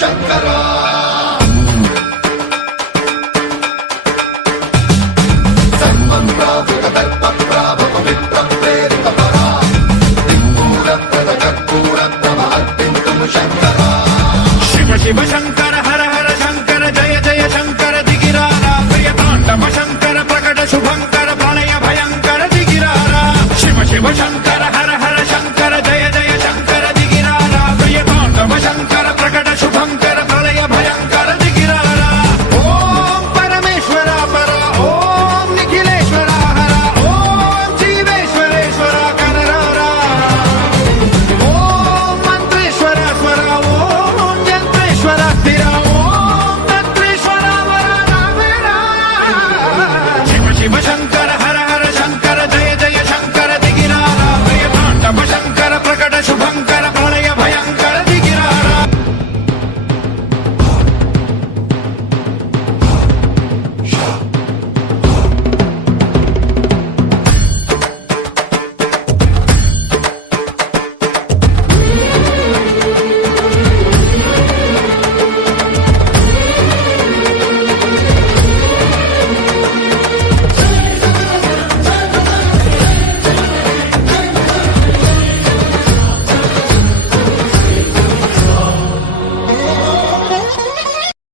శంకర సర్వం ప్రావృత దర్ప ప్రాభవ విప్ర ప్రేరిత పరా దిక్మూల ప్రద కర్పూర ప్రభ అర్పింతుము శంకర శివ శివ శంకర హర హర శంకర జయ జయ శంకర దిగిరారా ప్రియ తాండవ శంకర ప్రకట శుభంకర